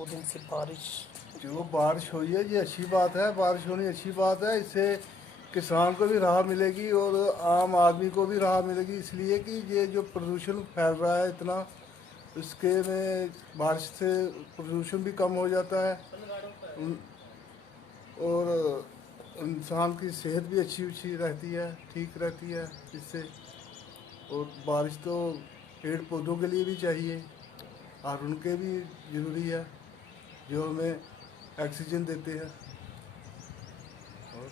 2 दिन से बारिश। जो बारिश हुई है ये अच्छी बात है, बारिश होनी अच्छी बात है। इससे किसान को भी राहत मिलेगी और आम आदमी को भी राहत मिलेगी, इसलिए कि ये जो प्रदूषण फैल रहा है इतना, इसके में बारिश से प्रदूषण भी कम हो जाता है और इंसान की सेहत भी अच्छी अच्छी रहती है, ठीक रहती है इससे। और बारिश तो पेड़ पौधों के लिए भी चाहिए और उनके भी ज़रूरी है, जो हमें ऑक्सीजन देते हैं। और